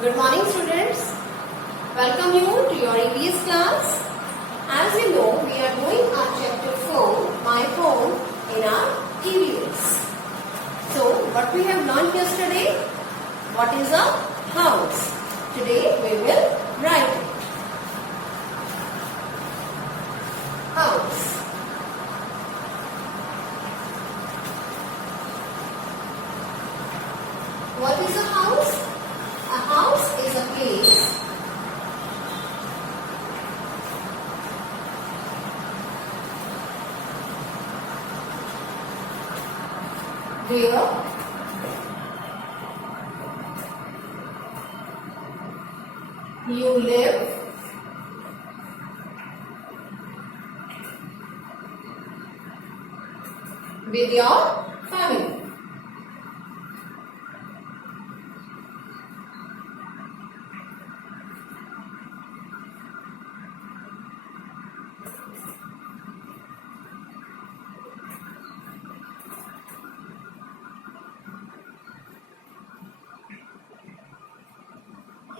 Good morning students. Welcome you to your EVS class. As you know, we are doing our chapter 4, My Home, in our EVS. So, what we have learned yesterday? What is a house? Today we will write it. House. What is a house? A house is a place where you live with your family.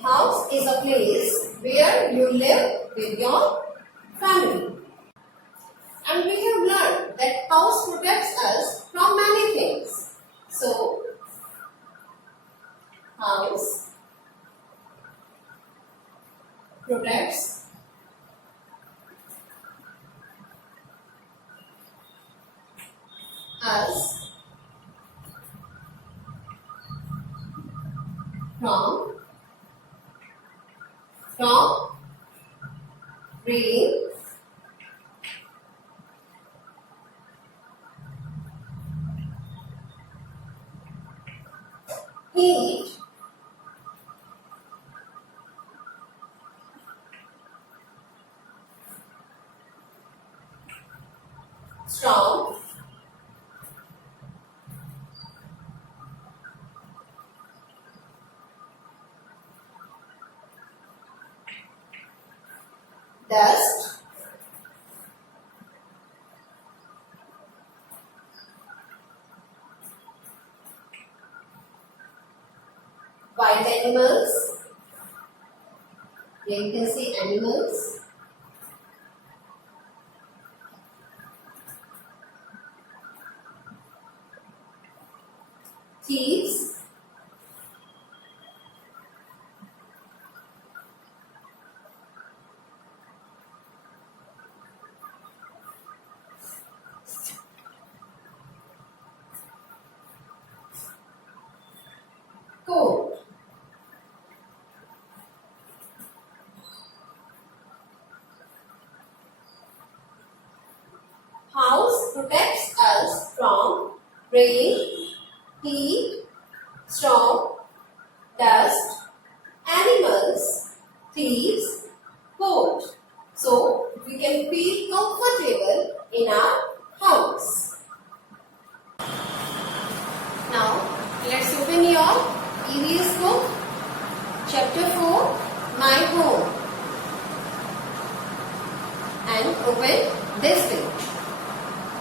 House is a place where you live with your family. And we have learned that house protects us from many things. So, house protects us from rain, heat, storm, dust, wild animals. Here you can see animals. Thieves. Cold. House protects us from rain, heat, storm, dust, animals, thieves, cold. So, we can feel comfortable in our house. Now, let's open your EVS book, chapter 4, My Home, and open this page.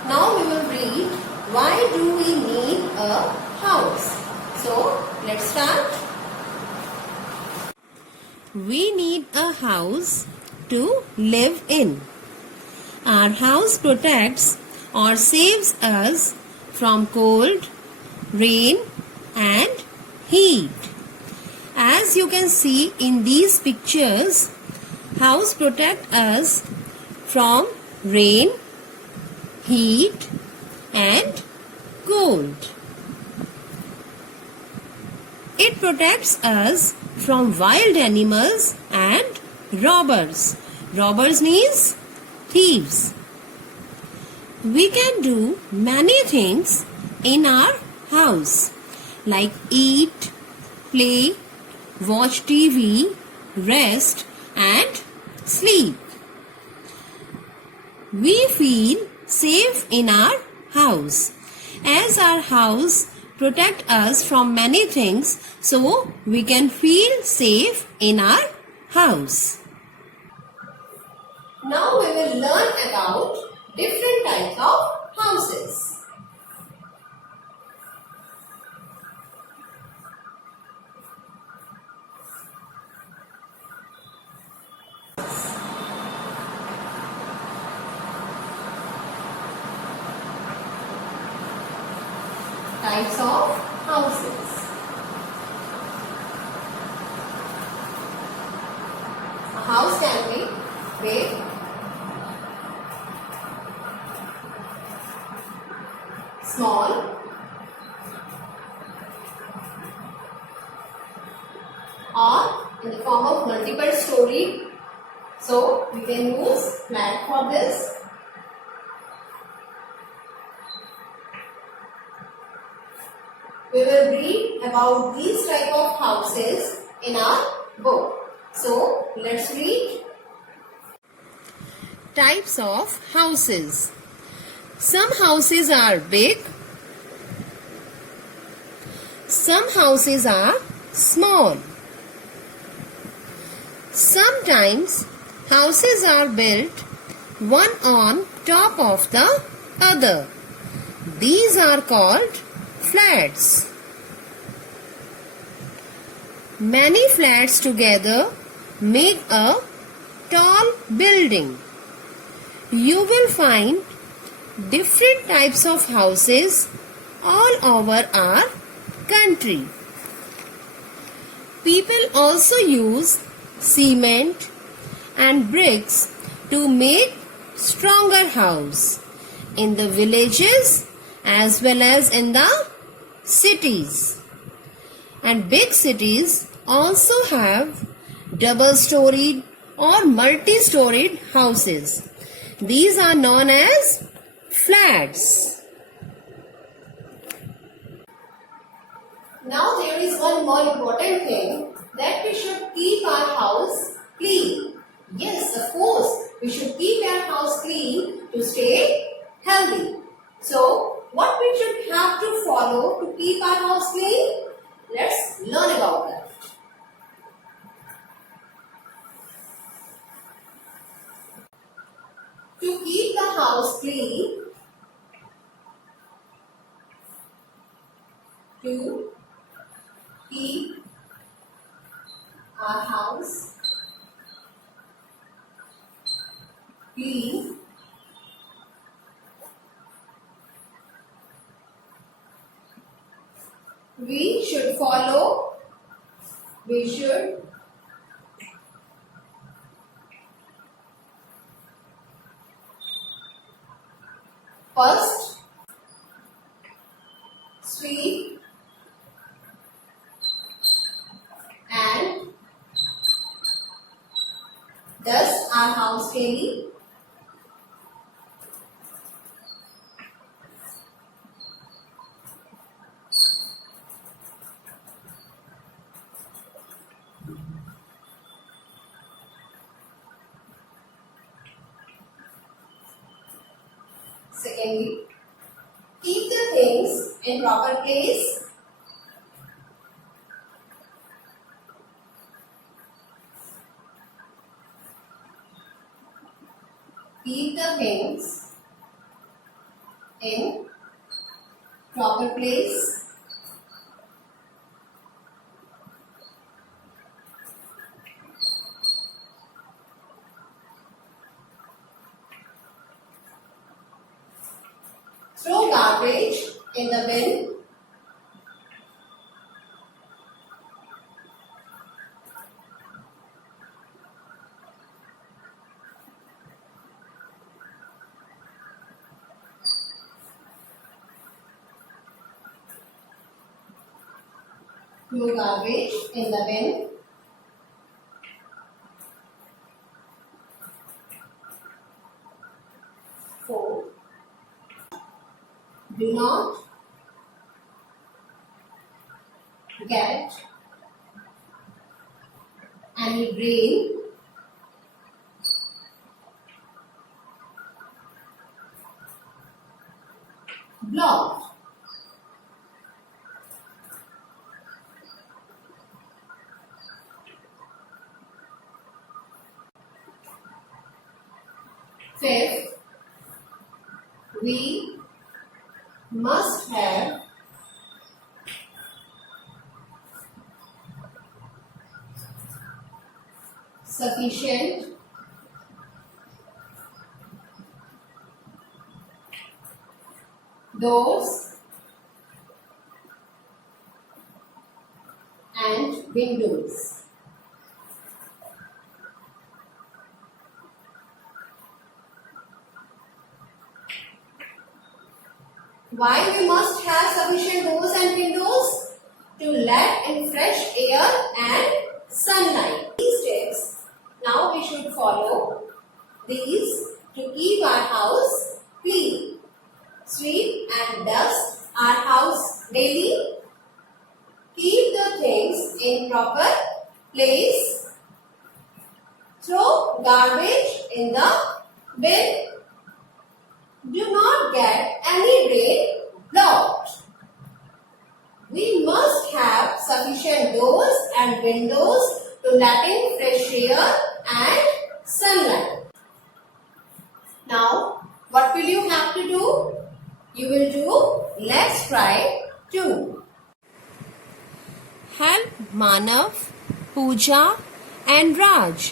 Now we will read, why do we need a house? So, let's start. We need a house to live in. Our house protects or saves us from cold, rain and heat. As you can see in these pictures, house protect us from rain, heat and cold. It protects us from wild animals and robbers. Robbers means thieves. We can do many things in our house like eat, play, watch TV, rest and sleep. We feel safe in our house. As our house protect us from many things, so we can feel safe in our house. Now we will learn about different types of houses. Types of houses. A house can be big, small, or in the form of multiple story. So we can use flat for this. We will read about these type of houses in our book. So let's read. Types of houses. Some houses are big. Some houses are small. Sometimes houses are built one on top of the other. These are called flats. Many flats together make a tall building. You will find different types of houses all over our country. People also use cement and bricks to make stronger house in the villages as well as in the cities. And big cities also have double-storied or multi-storied houses. These are known as flats. Now there is one more important thing, that we should keep our house clean. Yes, of course, we should keep our house clean to stay healthy. So, what we should have to follow to keep our house clean? Let's learn about that. To keep the house clean, to keep our house clean, we should first sweep and dust our house daily. Secondly, keep the things in proper place. Keep the things in proper place. Throw garbage in the bin. Throw garbage in the bin. Four. Do not get any drain blocked. Fifth, we must have sufficient doors windows. Why we must have sufficient doors and windows? To let in fresh air and sunlight. These steps now we should follow these to keep our house clean. Sweep and dust our house daily. Keep the things in proper place. Throw garbage in the bin. Do not get any drain blocked. We must have sufficient doors and windows to let in fresh air and sunlight. Now, what will you have to do? You will do, let's try 2. Help Manav, Pooja and Raj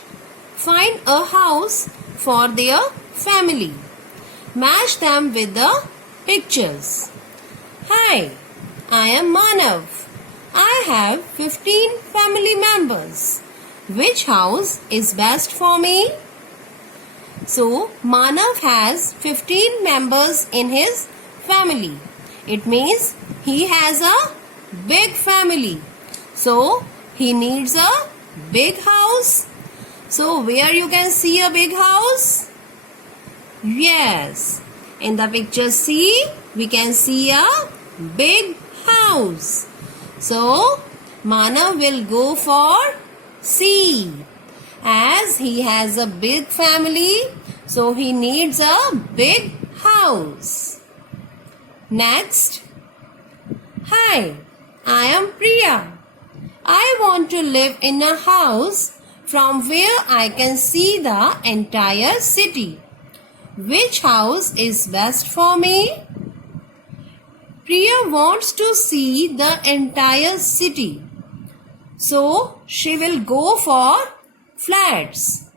find a house for their family. Match them with the pictures. Hi, I am Manav. I have 15 family members. Which house is best for me? So, Manav has 15 members in his family. It means he has a big family. So, he needs a big house. So, where you can see a big house? Yes, in the picture C, we can see a big house. So, Manav will go for C. As he has a big family, so he needs a big house. Next, hi, I am Priya. I want to live in a house from where I can see the entire city. Which house is best for me? Priya wants to see the entire city. So, she will go for flats.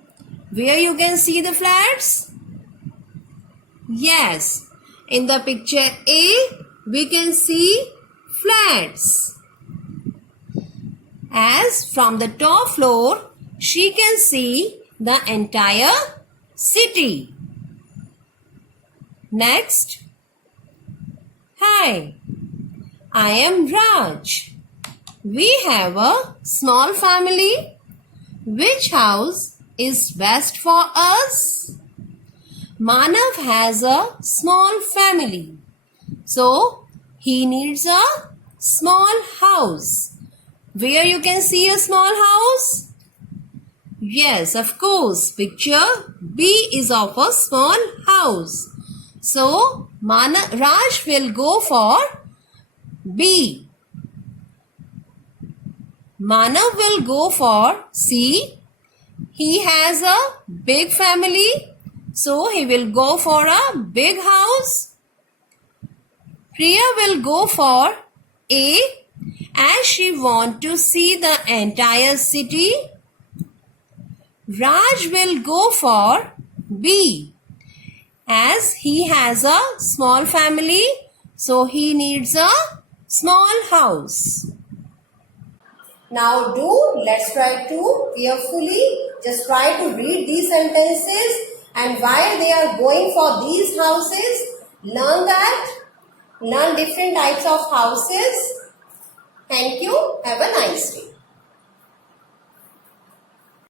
Where you can see the flats? Yes, in the picture A, we can see flats. As from the top floor, she can see the entire city. Next, hi, I am Raj. We have a small family. Which house is best for us? Manav has a small family. So, he needs a small house. Where you can see a small house? Yes, of course. Picture B is of a small house. So, Raj will go for B. Manav will go for C. He has a big family, so he will go for a big house. Priya will go for A as she wants to see the entire city. Raj will go for B as he has a small family, so he needs a small house. Now let's try to carefully. Just try to read these sentences, and while they are going for these houses, learn different types of houses. Thank you. Have a nice day.